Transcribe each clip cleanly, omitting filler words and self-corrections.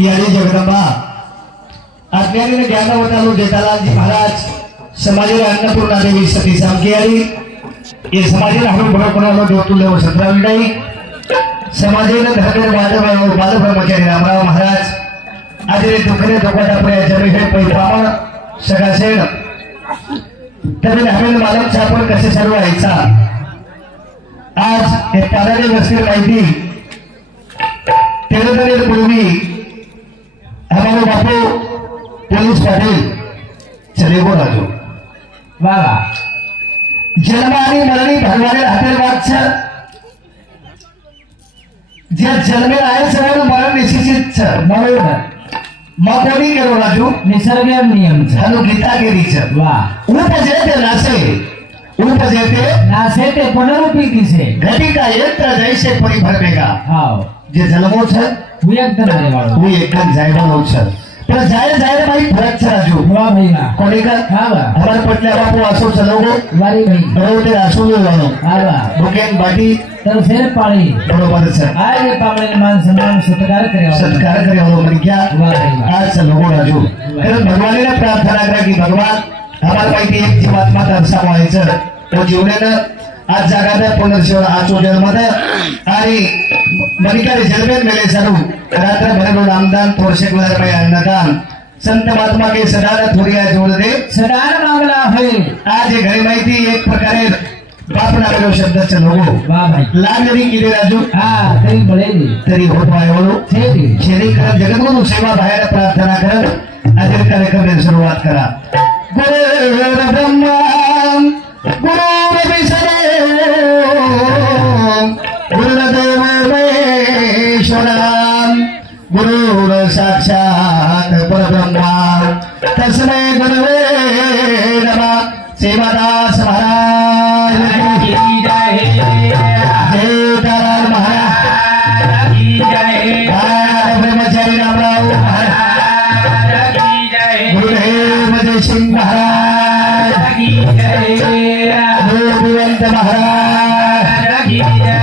यानी जगदंबा आज्ञाने ज्ञानवतालू जेठालालजी महाराज समाज अन्नपूर्णा देवी सती सामकियारी ये समाज हमें बड़ों देवतुल्य सत्रह विडाई समाज धर्मेर माधव बाल ब्रह्मचारी रामराव महाराज आज दुखने दुखट अपने जमीन पैपामण सगासेन तमिल हमें मालक छापण कसे सर्व व्हायचा आज एक ताराने वस्ती माहिती तेरे पूर्वी हमारे बापू पुलिस पाटील चले गो राजू बाबा जन्म आणि मरणी भगवाने हातेर वागच्या जे जन्मे आहे सगळं मरण निश्चित म्हणून मग कोणी केलो राजू निसर्ग नियम हनु गीतागिरीच वा उपजेते नासे ते पुनरुपी किसे घटी का यंत्र जैसे परी भरबेगा हाव जे जन्मो छ હું એકદમ जाने वालो હું એકદમ જાયવાનો छ पर जाय भाई फरक छ राजू वाह भाई ना कोणी का हां बा हमारे पटल्या बापू आसो चलोगो वारी भाई बरोबर आसो लावनो हां बा बुकेन बाटी तर फेर पाळी बरोबर छ आज ये पावले मान सम्मान सत्कार करे मन क्या वाह भाई आज चलोगो राजू तर भगवान ने प्रार्थना करा की भगवान हमारे पैकी एक जीवात्मा दर्शा व्हायचं तो जीवनानं आज जगात पुनर्जीवन आजो जन्मत आणि मनिकारे जन्मेन मेले सरू रात्र भर नामदान थोरशे गुलाबाई अन्नदान संत महात्मा के सदान थोड़िया जोड़ दे सदान मामला है आज ये घरी माहिती एक प्रकारे बाप नामेलो शब्द चलोगो वाह भाई लाभ जरी किले राजू हां तरी बळेली तरी होत वायवलो छेदी शेरी कर जगद्गुरु सेवा बाहेर प्रार्थना कर आज कार्यक्रम सुरुवात करा गुरु ब्रह्मा गुरु गुरुदेव महेश्वरम गुरु साक्षात परब्रह्मा तस्मै गुरवे नमः सेवादास महाराज की जय जयदार महाराज की जय ब्रह्मचारी रामराव महाराज की जय गुरुदेव जय सिंह महाराज की जय गुरुवंत महाराज की जय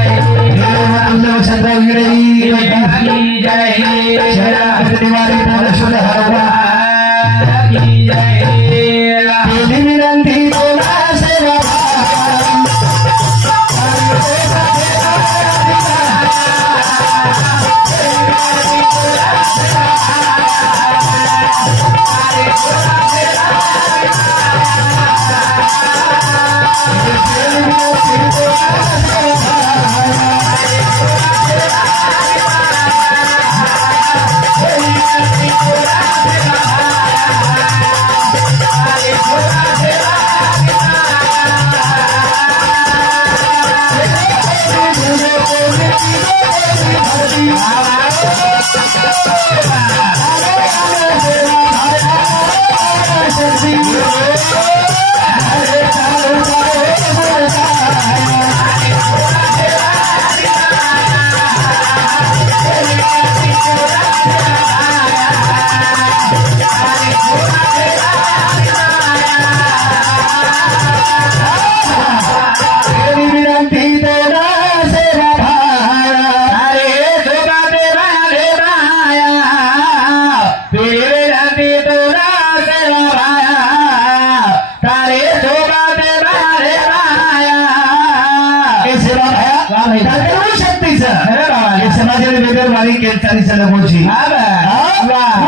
Wow.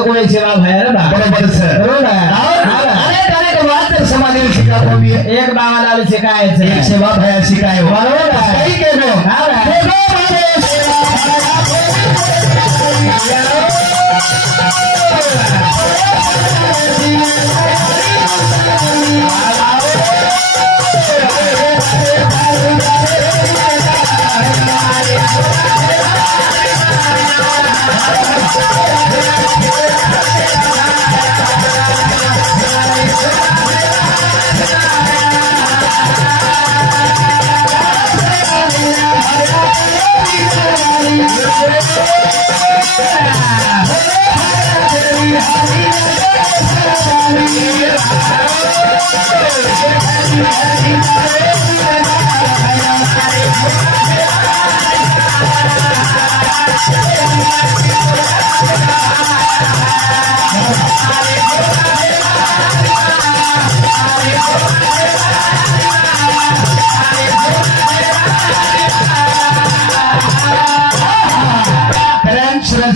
तो कोई सेवा भया रे बा बरोबर सर बरोबर अनेक अनेक बात तर समाजाने शिकावं हवी आहे. एक बाबाला शिकायचं एक सेवा भया शिकाय बरोबर आहे. काही केलो हा बा.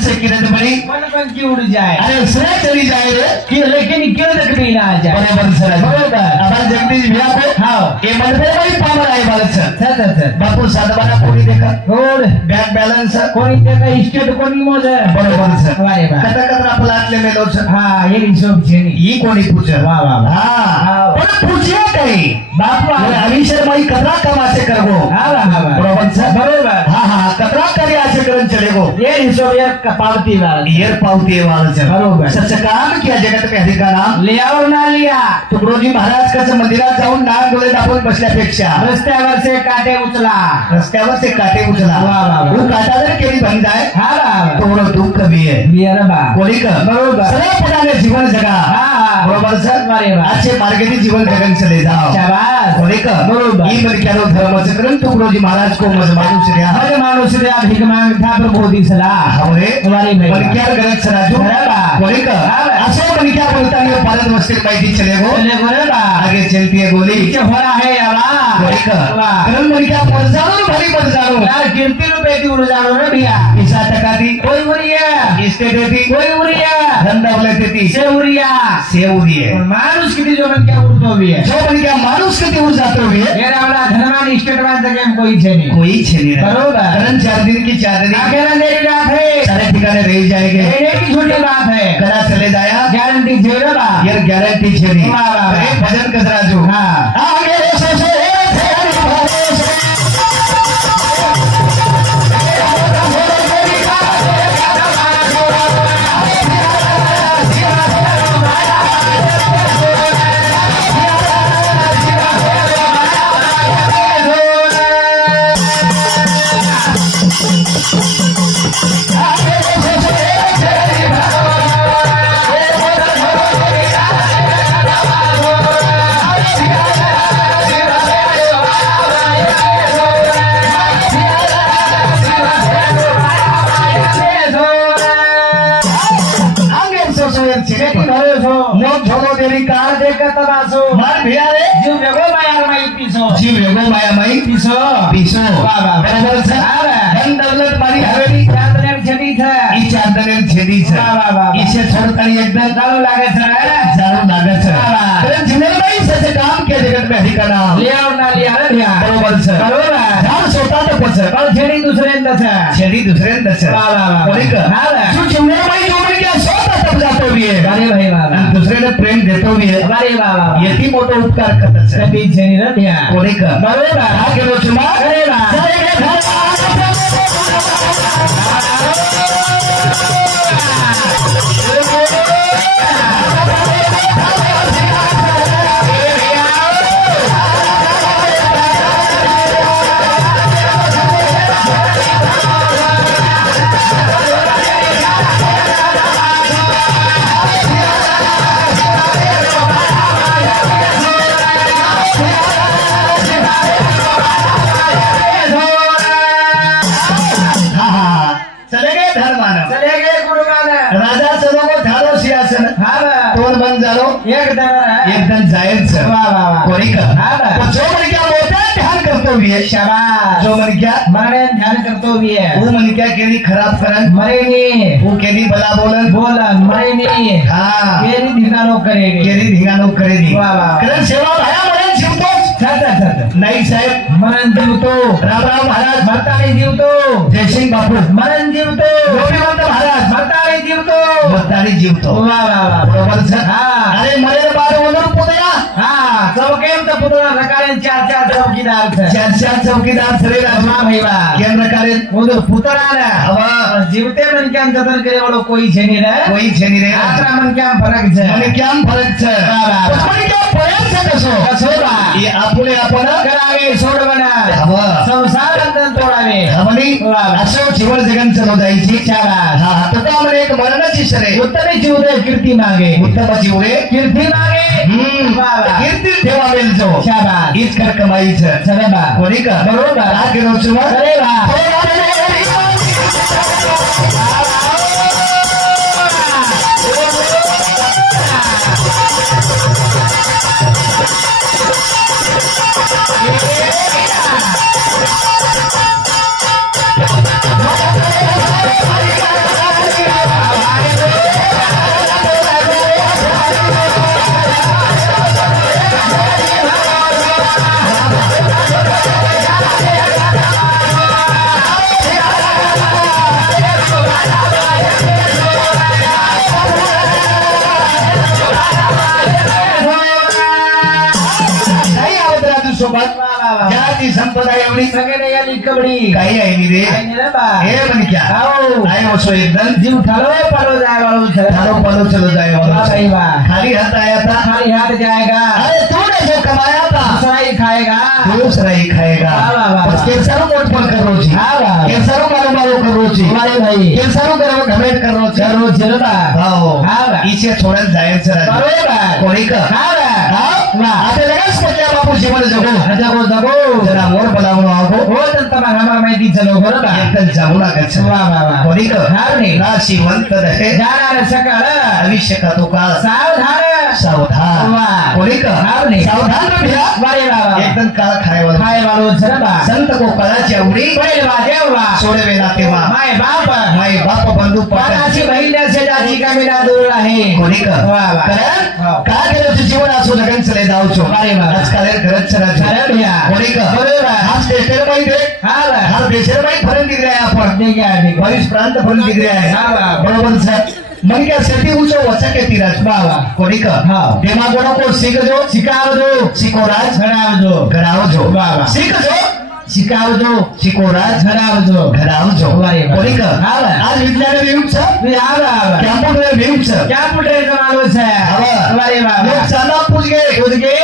से किरण बड़ी मन की उड़ जाए अरे श्रेय चली जाए रे कि लेकिन क्यों तक भी ना आ जाए बरोबर सर बरोबर हमारे जगदीश भैया को हाँ ये मन में बड़ी पावर आहे बालक सर सर बापू साधवाना कोणी देखा और बैंक बैलेंस कोणी त्याचा इस्टेट कोणी मोज बरोबर सर वारे बा कथा कथा प्लाटले मेलो सर हाँ ये हिशोब छे नी ही कोणी पूछे वाह वाह हाँ पण पूछे काही बापू अभी शर्माई कथा कमासे करगो हाँ वाह बरोबर सर बरोबर हाँ हाँ कथा करे आसे करन चलेगो ये हिशोब ये पावती वाला ये पावती वाला सर बरोबर सच काम किया जगत पे अधिका नाम लिया और ना लिया तुकडोजी महाराज कसं मंदिरात जाऊन नाक डोळे दाबून बसल्यापेक्षा रस्त्यावर से काटे उचला रस्त्यावर ते काटे उचला वाह, वाह, वाह. वो काटा जर केली बन जाए हाँ वाह थोडं दुःख भी आहे बियर बा कोणी का बरोबर. सरळपणाने जीवन जगा हाँ बरोबर सर अरे वाह. अच्छे मार्गेने जीवन जगन चले जाओ शाबाश कोणी का बरोबर. ही बरक्यानो धर्माचं ग्रंथ तुकडोजी महाराज को मज माणूस रे मज माणूस रे भीक मागता प्रभू दिसला हवरे वारे भाई. बरक्यार गरज सराजू बरोबर. कोणी का हाँ. असे बरक्या बोलता ये भारत वस्ती माहिती चले गो चले बोले बा आगे चलती है गोली नीचे हो रहा है यार कोणी का वाह. कारण बरक्या मजानो भारी मजानो यार कीर्ति रुपए की उड़ जानो रे भैया पैसा टका दी कोई उरिया इस्टेट देती कोई उरिया धन दौलत देती से उरिया सेवरी आहे माणूस किती जो बन क्या उड़तो भी है जो बन क्या माणूस किती उठ जातो वे ये रावला धनवान स्टेट वान जगह कोई छे नहीं कोई छेनी बरोबर. कारण 4 दिन की चांदनी आगे ना देरी रात है सारे ठिकाने रह जाएंगे ये की छोटी बात है कदा चले जाया गारंटी छे रे बा यार गारंटी छेनी वाह, वाह, वाह. अरे भजन कसराजू हाँ. आगे से मोग झोलो देरी कार देखत बासो मार भिया रे जीव वेगो मायार माई पिसो जीव वेगो माया माई पिसो पीसो वाह, वाह. बरोबर છે ધન દौलत મારી હવેલી चांदने छड़ी था ઈ ચાંદને છેડી છે વાહ, વાહ, વાહ. ઈશે છોડતાની एकदम चालू लागे था जारू लागे છે વાહ, વાહ. कारण जिनेबाई सचे काम के जगत में अधिका नाम लिया और ना लिया रे भैया बरोबर છે बरोबर झाड स्वतः तो पछ और छड़ी दूसरे अंदर था छेडी दुसरे दछ वाह, वाह, वाह. कोणी का हाँ, वाह. जो जिनेबाई जो में क्या स्वतः तब जातो भी है अरे भाई वाह आणि दुसऱ्याला प्रेम देतो भी है अरे वाह वाह यती मोठा उपकार करत છે छड़ी छड़ी रे भैया कोणी का बरोबर हा गेलो छमा अरे वाह चले गए धर्मान चले गए गुरुमान राजा चलो को धारो सिंहासन हाँ तोर बन जालो एकदम एकदम जायज वाह वाह वाह कोणी का हाँ, वाह. तो जो पण क्या बोलता है ध्यान करतो भी है शाबाश जो मन क्या मरे ध्यान करतो भी है वो मन क्या केली खराब करन मरे नहीं वो केली भला बोलन बोलन मरे नहीं हाँ केली धिंगाणो करेगी केली धिंगाणो करेगी वाह, वाह. कारण सेवा भाया मरण जीवतो नाही साहेब मरण जीवतो रामराव महाराज मरताने जीवतो जयसिंग बापू मरण जीवतो गोपीवंत महाराज मरताने जीवतो मरतानी जीवतो वाह वाह वाह बरोबर सर हा अरे मरे बार वनर पुतळा हा चौकेमचा पुतळा रकाळे चार चौकीदार थे चार चौकीदार सरे राज वाह भाई वाह केम रकाळे उधर पुतळा ना हवा जीवते मन क्या जतन करे वालो कोई छे नहीं रे कोई छेनी रे आत्रा मन क्या फरक छे મને કેમ ફરક છે વાહ, વાહ, વાહ. મને કેમ ફરક છે કશો कसो बा એ આપણે आपण करावे सोडवना हवा संसार बंधन तोडावे हमनी वाह, वाह. असं जीवन जगन चालू जायची शाबाश. हा हा तर आम्हाला एक मरणाची सरे उत्तम जीव दे कीर्ती मागे उत्तम जीव रे कीर्ती मागे वाह वाह कीर्ती ठेवावेल जो शाबाश. हीच कर कमाईचं चले बा कोणी का बरोबर. हा केलो छु अरे वाह सोबत जाती संपदा एवढी सगळे याली कबड्डी काही आहे नी रे काही नाही रे बा हे म्हण क्या आओ आहे असो एकदम जीव ठालो पालो जाय वाळू थारो पालो चलो जाए वाह वाला भाई वाह खाली हाथ आया था खाली हाथ जाएगा अरे तूने जो कमाया था दूसरा ही खाएगा दूसरा ही खाएगा वाह, वाह, वाह. बस केसरो मोट पर करो जी हाँ, वाह. केसरो मारो करो जी हमारे भाई केसरो करो घमेट करो जी करो जरबा हाओ हाँ, वाह. इसे छोड़न जायचं बरोबर कोणी का हाँ वाह. हा वाह. आता लगेच पटल्या बापू जीवन जगो जगो जगो जरा मोर बोलावणं आहो हो तर तुम्हाला आम्हाला माहिती चलो बरोबर एकदम जाऊ लागायचं वाह वाह वाह कोणी का हा नाही नाशिवंत रहे जाणार सकाळ भविष्य का तो काळ सावधान सावधान वाह. कोणी का हा नाही सावधान रहा वारे बाबा एकदम काळ खायवर खाय वालो जरबा संत को कळाची आवडी बैल वाजेवा सोडवेला तेव्हा माय बाप माई बाप बंधू पानाची पाटाची बहिल्या शेजाची कामिला दूर आहे कोणी का वाह, वाह. कारण काय केलं तुझं जीवन असो लगन चले जाऊ छो अरे वाह. आजकाल घरच चला अरे भैया. कोणी का बरोबर. हा स्टेशन बाई दे हा वाह. हा देशर बाई फरक दिले आहे आपण ठीक आहे ठीक आहे. बावीस प्रांत फरक दिले आहे हा, वाह. बरोबर सर मन क्या सती ऊंचो वचा के तिराज बाबा कोणी का हा. देमा गोनो को सीख जो शिकावजो सीखो राज घडावजो घराव जो वाह, वाह. सीख जो शिकावजो सीखो राज घडावजो घराव जो वाह, वाह. कोणी का हा, वाह. आज विज्ञान वियुक्त आवा कॅम्प्युटर वियुक्त क्या पुढे जमालो छे हवा. वारे बाबा लोक चांदा पूज गए खुद के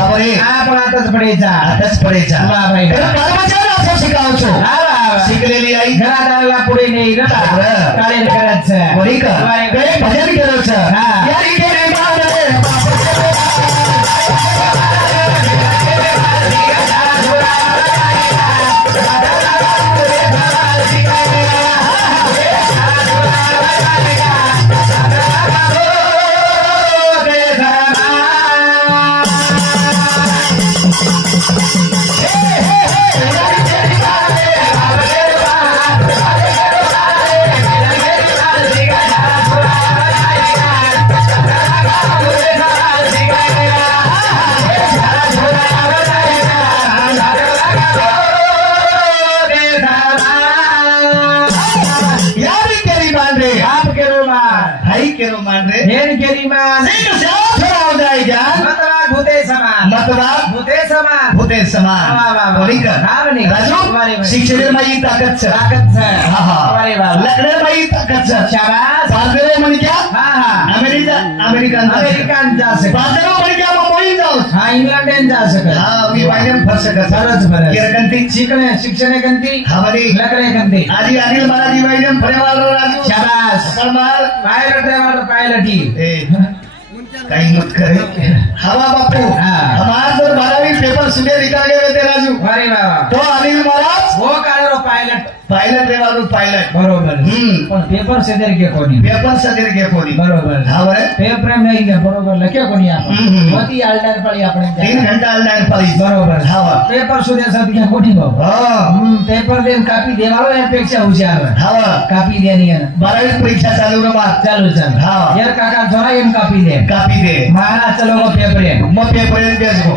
हवरे. आपण आताच पडायचा आताच पडायचा वाह, भाई. तर कर्मचारी असं शिकावचो आवा शिकलेली आई घरात आलेला पुढे नाही ना बरं. कार्य करायचं कोणी का वारे बाबा. काही भजन करायचं हा. या इथे रे बाबा. केरो मान रे हेन केरी मान सिख जाओ थोड़ा हो जाएगा मतवाद भूते समान मतवाद भूते समान होते समान वाह, वाह, वाह. कोणी का हा, म्हणे. राजू वारे, वारे. शिक्षण माई ताकद छ ताकद छे हा हा वारे बाबा लकड़े माई ताकद छ शाबाश बाजरे मन क्या हा हा अमेरिकन जा सकत बाजरो मन क्या मोबाईल जाऊ हा इंग्लंड जा सकत हा मी मायने फर सकत सरच बरं केरकंती शिक्षण कंती हमारी लकड़े कंती आजी अनिल महाराजी मायने फरेवाल राजू शाबाश कमाल पायलट ड्राइवर पायलटी ए काही मत करे हवा बापू हाँ. हमारे जर 12वीं पेपर सुबह निकाल गए थे राजू वारे बाबा तो अनिल महाराज वो काढलो पायलट रे वाळू पायलट बरोबर पण पेपर सदर के कोणी पेपर सदर घे कोणी बरोबर हा बरे पेपर में नहीं है बरोबर लखे कोणी आपण होती आलदार पडी आपण 3 घंटा आलदार पडी बरोबर हा पेपर सुद्धा साथ घ्या कोणी भाऊ हा पेपर देन कापी देवालो यापेक्षा हुशार हा कापी देनी आहे 12वी परीक्षा चालू रे मार चालू चालू हा यार काका जोरा येन कापी दे महाराज चलो को पेपर है मग पेपर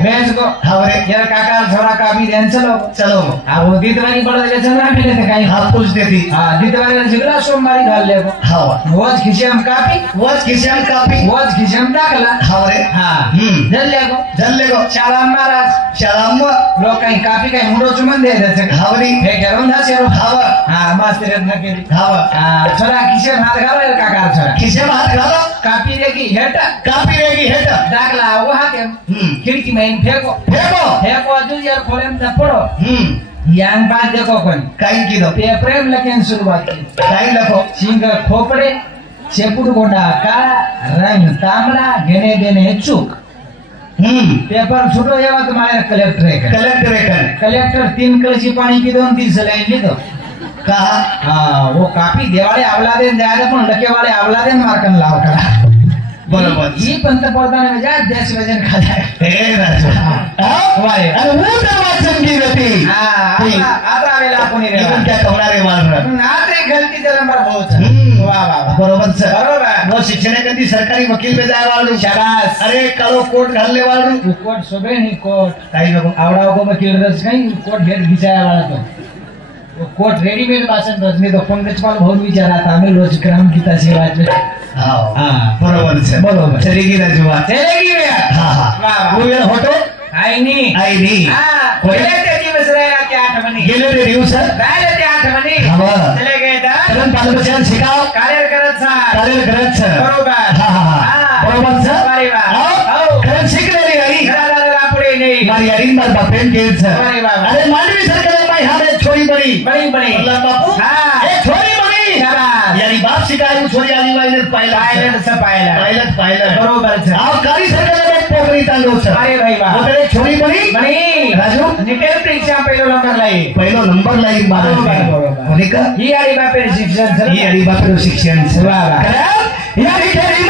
बेस को हा बरे यार काका जोरा कापी देन चलो आ वो दीदवानी बड़ा ले चल रहा है काही हा पूछ देती हां दीदवानी झगड़ा सोमवारी घाल ले हा वोज खिशाम कापी वोज खिशाम टाकला हा बरे हां जल्ले को शालाम महाराज शालाम लोक काही कापी काही मुंडो चुमन दे त्याचे हा बरी हे घेऊन जासे हा हां मास्टर न केली हा छोरा खिशाम हात घाला काका छोरा खिशाम हात घाला कापी देगी हेट टाकला वो हाके खिड़की में फेंको जो यार खोलेम त पड़ो यांग बात देखो कोण काही कीधो प्रेम लखेन शुरुआत की काही लखो सिंग खोपड़े शेपुट गोंडा काळा रंग तांबडा घेणे देणे चूक पेपर छुटो एवा तुम्हारे कलेक्टर 3 कलशी पानी की 2-3 सलाइन लिखो कहा हाँ वो कापी देवाले आवलादेन जायदा पण लके वाले आवलादेन मार्कन लाव करा बरोबर ही पंतप्रधान में जा देश वजन खाला हे राजू वारे अरे वो वाचन की गती आता वेळा कोणी रे इवन क्या कवणारे मार आते गलती जरा मार बहुत वाह वाह बरोबर सर बरोबर वो शिक्षण कधी सरकारी वकील में जाय वाळू शाबाश अरे कालो कोट घालले वाळू कोट सोबे नहीं कोट काही नको आवड़ा को वकील रस नहीं कोट हेड घिचाया वाला तो वो कोट रेडीमेड भाषण रचने तो पंकज पाल बहुत विचारा था हमें रोज ग्राम गीता सेवा में हाँ बरोबर सर बरोबर चलेगी राजूवा चलेगी भैया हाँ हाँ वो यार होटो आई नहीं हाँ गेले ते दिवस रहा क्या 8 मनी गेले ते दिवस राहिले ते 8 मनी हाँ चले गए था चलन पालबचान शिकाव कार्य करत सर बरोबर हाँ हाँ बरोबर सर अरे वाह आओ खरं शिकलेली आई घरा पुढे नाही मारी आई मार बापेन गेल सर अरे वाह अरे मांडवी सरकार माई हारे छोरी बड़ी बड़ी बापू हाँ ए छोरी बड़ी यानी बाप शिकायत छोरी आली वाले पायलट बरोबर सर आप कारी सरकार में पोखरी तांडो सर अरे भाई वाह वो छोरी बड़ी राजू निटेल परीक्षा पहिलो नंबर लाई मारो कोणी का ही आली बापे शिक्षण सर ही आली बापे शिक्षण सर वाह यारी खेरी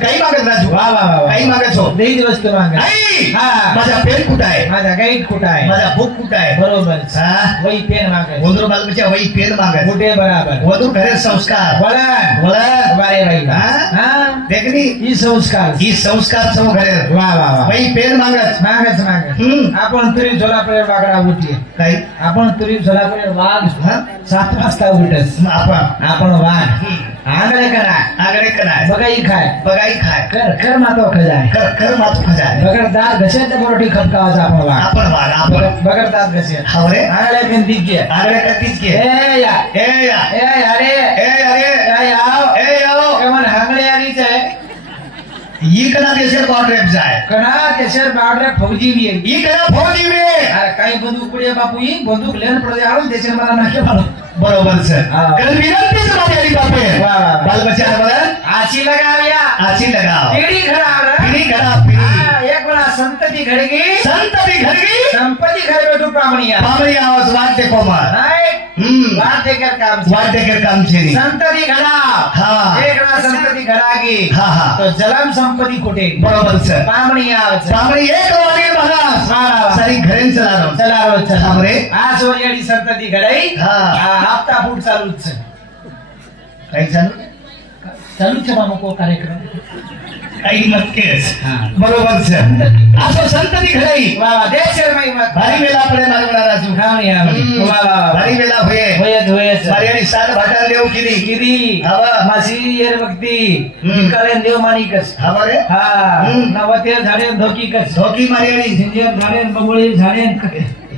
काही मागत राजू वाह वाह वाह काही मागत हो नाही वस्तू मागत आई हां माझा पेन कुठे आहे माझा गाईड कुठे आहे माझा बुक कुठे आहे बरोबर हां वही पेन मागत वंदर बालबच्चा वही पेन मागत कुठे बराबर वधू घरे संस्कार बोला वारे भाई हां देखनी ई संस्कार सब घरे वाह वाह वाह वही पेन मागत आपण तुरी झोलापळे वागडा उठली काही आपण तुरी झोलापळे वाग 7 वाजता उठस आपण वाग आगळे करा बगाई खाय कर मातो खजाय कर मातो खजाय बगर दात घसेत बरोटी खपकावाचा आपण वाग बगर दात घसेत हवरे आगळे कंदीक के ए या अरे कमन हांगळे आलीच आहे ये कना देशर बाउंड्री जाए कना देशर बाउंड्री फौजी भी है ये कना फौजी भी अरे काही बंदूक पुढे बापू ही बंदूक लेन पडे आलो देशर मला नाके मारो बरोबर सर कल विनंती से बात आली बापे बाल बच्चा बोला आची लगाओ पीढ़ी खराब एक बड़ा संतती घडगी संतती घडगी संपत्ती घर बेटू पामणिया पामणिया आवाज वाद्य कोमार वाद्यकर काम वाद्यकर काम छेनी संतती घडा हा एकड़ा संतती घडागी हा तो जलम संपत्ती कुठे बरोबर सर पामणिया पामणी एक वागे बघा सारी घरेन चला चला रे आज वरियाडी संतती घडाई हा हप्ता फूट चालूच काही चालूच मामको कार्यक्रम काही नक्कीच हा. बरोबर सर असं संतती घडाई वा वा देशर माई मत भारी वेळा पडे मारवणार राजू खावणिया वा वा भारी वेळा होय होयच मारियानी सात भाटाला देव केली किरी हवा मासी येर भक्ती हम्म. करेन देव मानिकस हवा रे हा नवते झाडे धोकी कस धोकी मारियानी झिंजर झाडे बंगोळी झाडे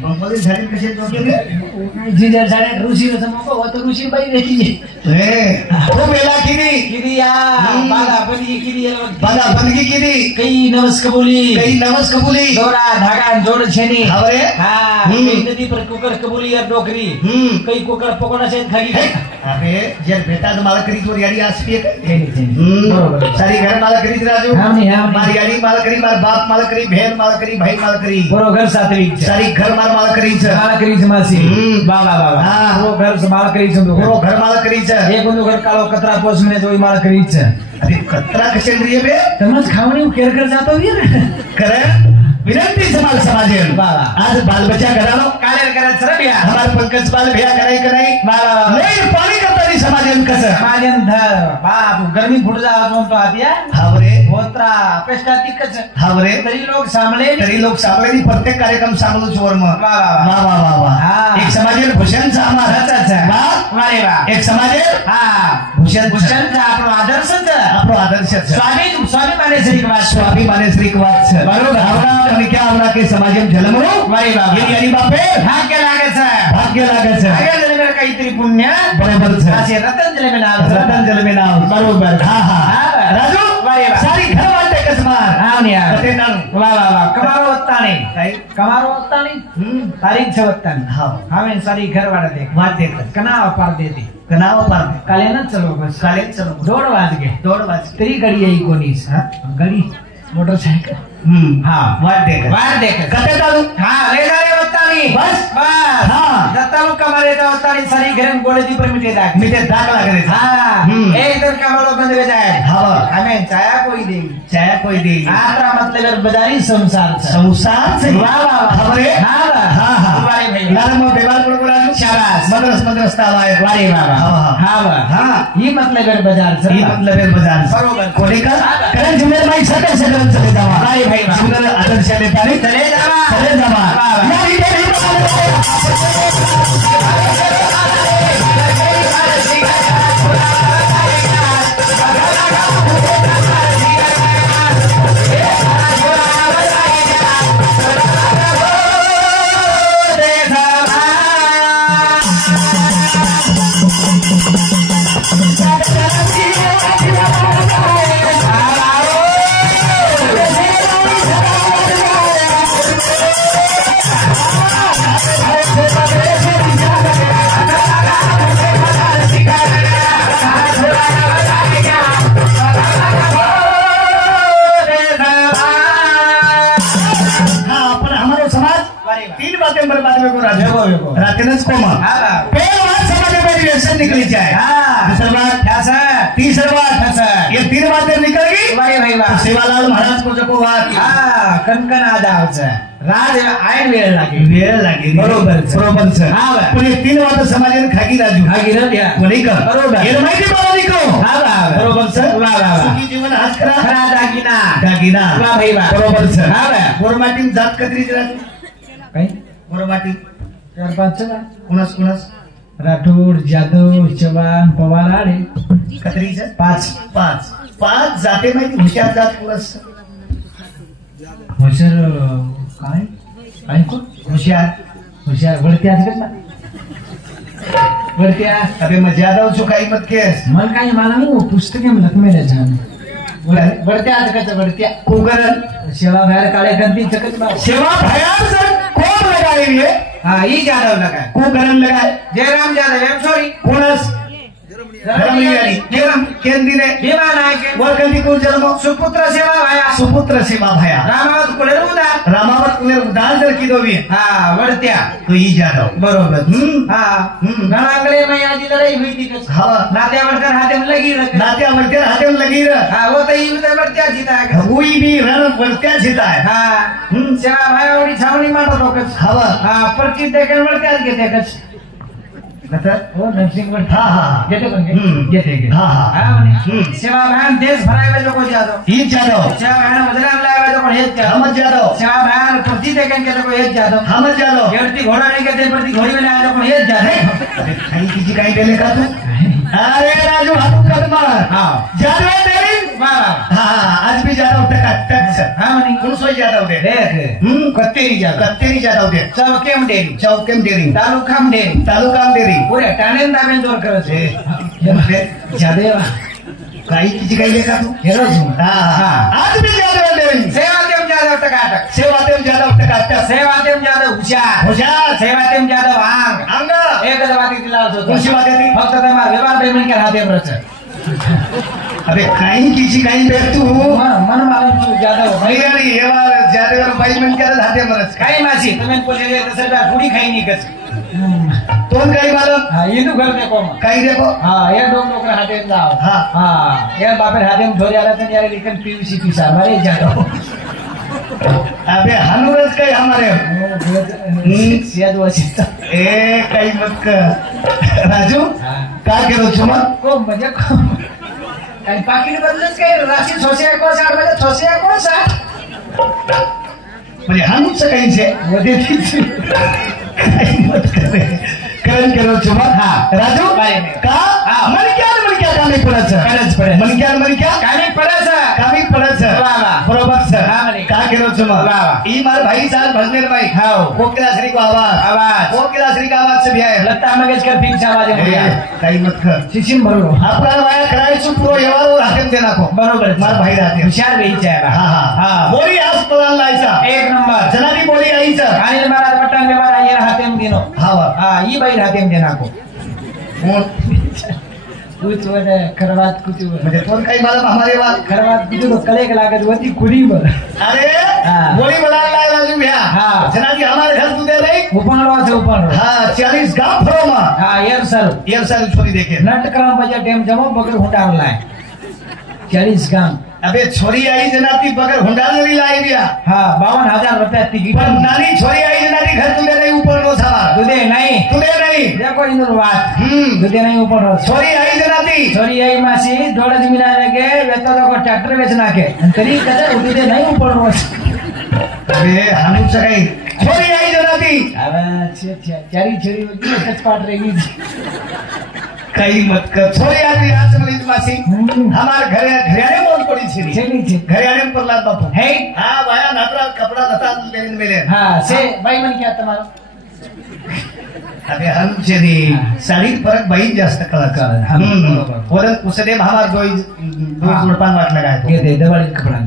बंगोली झाली कशी धोकी रे झिंजर झाडे ऋषी समको व तो ऋषी बाई देती हे तो वेळा केली किरी या बागा बंदी किरी येर बघा बंदगी केली कई नवस कबूली काही नवस कबुली दोरा धागा जोड छेनी हवा रे हा हम्म. नदी पर कुकर कबूली यार डोकरी हम्म कई कुकर पकोडा से खागी अरे जे बेटा मला करीत वर याडी असते बरोबर सारी घर मला करीत राजू हाँ नहीं, हाँ नहीं. मारी याडी मला करी मार बाप मला करी बहन मला करी भाई मला करी बरोबर सात्विक सारी घर मला करीच माला करीच मासी हम्म. बाबा बाबा हाँ. वो घर से माला करीच हम हो घर मला करीच एक उन घर कालो कतरा पोस में जो माला करीच अरे कतरा कसे रिये बे तमच खावणी केर कर जातो वीर करे विनंती समाजेन बाबा. आज बाल बच्चा घरानो कालेर करत सरबिया हमार पंकज बाल भैया कराई कराई बाबा नाही पाणी करतानी समाजेन कसं माजन धर बाप गर्मी फुट जा म्हणतो आतिया हावरे होत्रा अपेक्षा तिकच हावरे तरी लोक सांभळे तरी लोक सापडली प्रत्येक कार्यक्रम सांगलो चोरम वा वा वा. वा वा हा. एक समाजेन भूषणचा आम्हाला वारे वा एक समाजेन हा भूषण भूषणचा आपलो आदर्शच આપણો આદર્શ છે स्वामी माने श्री वास સ્વાભિમાને શ્રી વાત છે બરોબર. આવડા અને ક્યાં આવડા કે સમાજમ જન્મનો वारे बाबा એની એની બાપે भाग्य लागायचं ભાગ્ય લાગે છે भाग्य जन्मेल काहीतरी पुण्य બરોબર છે असे रतन जन्मेल રતન જન્મે નામ बरोबर હા હા રાજુ वारे वा સારી ઘર વાટે કસમાર हा न्या તે નાનું वा वा वा कमारो वत्ताने કઈ कमारो वत्ताने तारीख छ वत्ताने હા हमें सारी घर वाला देख વાત દેખ कना अपार देती કનાવ પાર काले ना चलो बस કાલે ચલો दौड़ वाज गए દોડ વાજ तेरी गाड़ी आई कोणीस હા गाड़ी मोटरसाइकिल હા વાત દેખ वार देख કતે તારું हा ले जा रे वत्तानी बस? बस हाँ. दत्तालू कमारे ता वत्तानी सारी घरन गोळे दी पर मिटे दाग मी ते दाग लागले हा हम्म. एक दिन कमालो बंद हो जाए હા हमें चाया कोई दे ચાયા કોઈ દે आत्रा मतलब बाजारी संसार छ संसार से वाह वाह खबरे हाँ हाँ हाँ वारे भाई नरम व्यवहार बडबडानु शाबाश. मद्रस तावाय वारे बाबा हाँ, हाँ वाह हाँ. ये मतलब है बाजार छ ही मतलब है बाजार बरोबर. कोणी का कारण जुमेर माई सगळं सगळं चले जावा वारे भाई वाह. जुमेर आदर्शाने पाणी चले जावा. चले जावा वाह, वाह. या इथे ही हाँ अपन हमारो समाज वारे वाह. तीन बातें बर्बाद में को राजू देखो, देखो. राकेश कोमा हाँ वाह. पहली बात समाज में मेरी व्यसन निकली जाए हाँ. दूसरी बात क्या सर तीसरी बात अच्छा. ये तीन बातें निकल गई वारे भाई तो वाह. सेवालाल महाराज को जको बात हा कणकण आदावच राज आयन वेळ लागे वेळ लागेल बरोबर છે. बरोबर છે હા ભાઈ. पण हे तीन वाट समाजाने खागी राजू हा गिरत या कोणी का बरोबर. हे माहिती मला निको हा वा बरोबर છે वा वा वा. सुखी जीवन हाच करा खरा दागिना दागिना वा भाई वा. बरोबर છે हा वा. गोरमाटी जात कत्री राजू काय गोरमाटी चार पाच चला कुणास कुणास राठोड जाधव चव्हाण पवार आडे कत्री છે पाच पाच जाते माहिती हुशार जात कुणास हुशार काय काय कोण हुशार हुशार वळत्या का वळत्या अबे मग ज्यादा चुकाई मत केस मला काय मला नाही पुस्तके म्हणत मेल्या छान वळत्या का वळत्या कुकरन सेवा बाहेर काळे करती चकच बाब सेवा भयान सर कोण लगाई है हा ही जाधव लगाय कुकरन लगाय जयराम जाधव एम सॉरी कोणस धर्मयानी केन दिले भीमा नायक वरकंदी को जन्म सुपुत्र सेवा भया भया रामावत कुले उदार रामावत कुले उदार जर की दोवी हा वळत्या तो ही जाधव बरोबर हा गणांगले मैयाजी लढाई हुई थी कस हा नात्यावरकर हातेम लगी र हा वो तो ही वरत्या जीता है हुई भी रण वरत्या जीता है हा सेवा भया एवढी छावणी मांडत होकस हा परची देखन वरत्याच घेते कस हो नरसिंह हा हा घेते पण घेते हा हा सेवा भयान देश भरावे लोक जादव ही जाधव सेवा भयान वजराम लावे लोक हेच हम जाधव सेवा भयान प्रति देखन के लोक हेच जादव हम जाधव एवढी घोडा नाही घेते प्रति घोडी में आले लोक हेच जादव काही किती काही केले का तू अरे राजू हातू कदमा हा जाधव तेरी वाह हा आज भी जाधव टका टक हा म्हणे कौन सो जाधव दे देख कत्तेरी जादव दे चौकेम डेरी चौकेम डेरी तालुकाम डेरी पुरे टाणेन दाबेन जोर करत जादव काही किती काही लेखा तू हेरो हा आज भी जाधव डेरी सेवातेम जादव टकाटक सेवातेम जाधव सेवातेम जादव हुशार सेवातेम जादव अंग एकच वाटी दिला होतो कोणची वाटी ती? फक्त तुम्हाला व्यवहार पेमेंट करा हाते रच अरे काही किती काही भेट तू मन मला जादव आणि येवार जाधव बाई मन करत हाते मरच काही मासी तुम्ही पोले तसं पुडी खाई निकच तोन काही मालक हा इंदू घर देखो काही देखो हा या डोक डोकर हाते लाव हा या बापेर हाते धोरी आला तर यार लेकिन पीवीसी पिसा मारे जादव अबे हनुरच काही हमारे सियाद वसीता ए काही मत कर राजू काय केलं तुम को म्हणजे काही पाकिट बदलच काही राशी सोसे को 60 म्हणजे सोसे को 60 म्हणजे हनुच काही छे वदे काही मत करे करण केलं तुम हा राजू का मन क्या कामी पडायचं खरंच पडे मन क्या कामी पडायचं बरोबर सर हा म्हणे का केलं तुम ई मार भाई साहब भजनेर भाई हां कोकिलाश्री को आवाज कोकिलाश्री का आवाज से भी है लता मंगेशकर फिक्स आवाज है काही मत कर शिशिन भरलो आपला वाया करायचं पुरो येवार हातेम देना को बरोबर मार भाई राहते हुशार वेईच आहे हा हा बोली अस्पताल लायचा एक नंबर जनाबी बोली आईचं आणि महाराज पट्टन व्यवहार आहे हातेम दिनो हा ई बाई हातेम देना को कुछ वने खरवात कुछ म्हणजे कोण काही मला हमारे बात खरवात कुछ कलेक लागत होती कुड़ी बर अरे बोली बोला राजू भैया हाँ जनाबी हमारे घर तू दे नहीं उपनवा से उपन हाँ 40 गांव फरोमा हाँ ये सर छोरी देखे नटकराम बजा टेम जमो बगर हुंडा लाए 40 गांव अबे छोरी आई जनाती बगर हुंडा नहीं लाई दिया हाँ 52,000 रुपया टिकट पर नानी छोरी आई जनाती घर तुले नहीं ऊपर नो साला तुदे नहीं देखो इंदुर बात तुदे नहीं ऊपर छोरी आई जनाती छोरी आई मासी डोळज मिला लगे वेतो को ट्रैक्टर बेचना के तरी कदर तुदे नहीं ऊपर नो अबे हम सगाई छोरी आई जनाती अबे चारी छोरी कच पाट रही कई मत कर छोरी आई आज मलित मासी हमार घरे मोन पड़ी छे घरे पर लात बापू है हां भाया नातरा कपड़ा लता लेन मिले हां से भाई मन क्या तुम्हारा अबे हम चेरी साडी फरक बाई जास्त कलाकार वरन उसने हमार दो जुड़पान वाट लगाए तो ये दे दवाली कपड़ा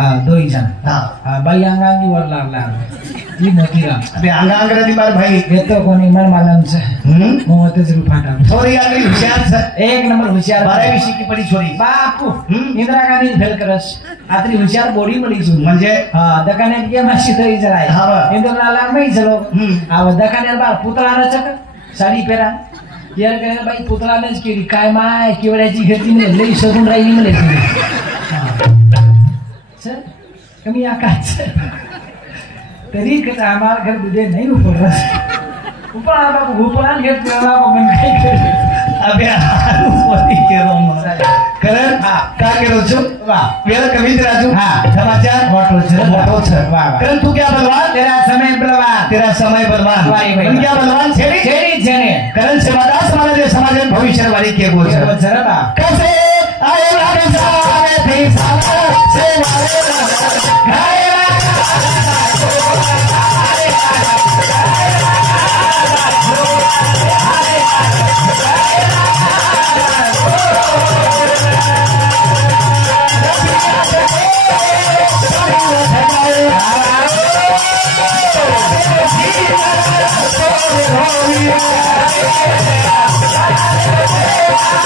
हां दो ही जन हां भाई अंगांगी वर लागला ई मोतीरा अबे अंगांग रे बार भाई ये तो कोनी मन मालूम से मोते से फाटा छोरी आगली होशियार से एक नंबर होशियार 12 विषय की पड़ी छोरी बापू इंदिरा गांधी फेल करस आतरी होशियार बॉडी मली छु म्हणजे हां दकानेत गे माशी तो इजराय इंदिरा लाल मै चलो आव दकानेत बार पुतळा रचक साडी पेरा यार करे बाई पुतळानेच केली काय माय केवड्याची घेतली ने लई सगुन राहिली मले सर कमी आकाश तरी कस हमार घर दुधे नहीं ऊपर बाबू ऊपर घेत बाबू मन काय करे अबे वही के रो करण का केलो छु वाह वेळ कमी राजू समाचार मोटो छ वाह करण तू क्या बलवान तेरा समय बलवान मन क्या बलवान छेड़ी करण सेवादास हमारे जो समाज में भविष्य वाली के बोल जरा कैसे आए राजा सारे थे सारा से गाए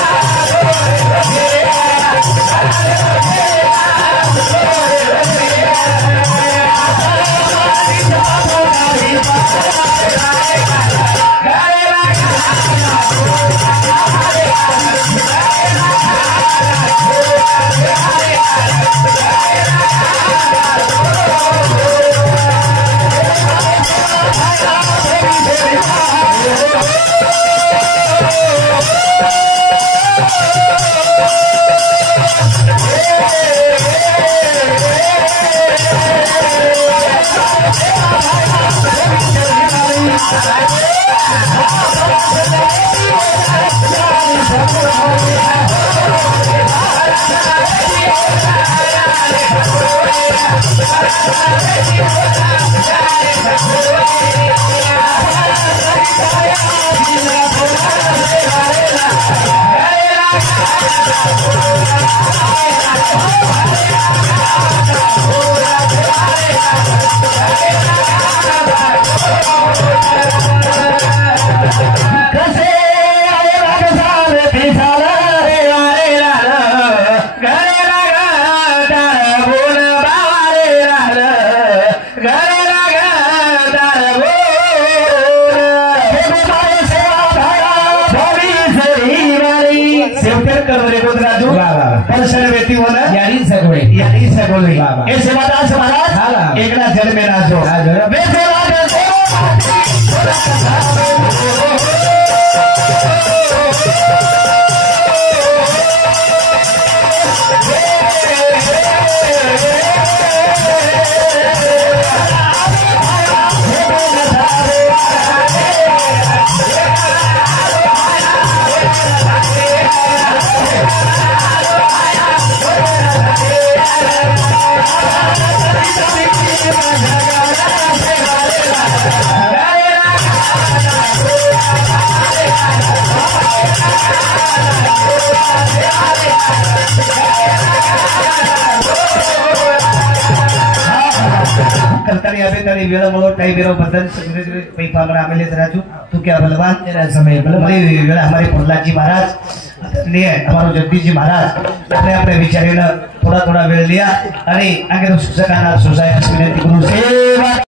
Oh, ऐसे महाराज महाराज एक ना जल में नाचो कलकरी अबे तरी वेला मोलो टाई वेरो बदन से पई पामरा आमेले राजू तू क्या बलवान तेरा समय बलवान वेला हमारे प्रहलाद जी महाराज आदरणीय हमारो जगदीश जी महाराज अपने अपने विचारेनं थोड़ा थोड़ा वेळ लिया आणि आगे सुसकाना सोसायटी विनंती करू सेवा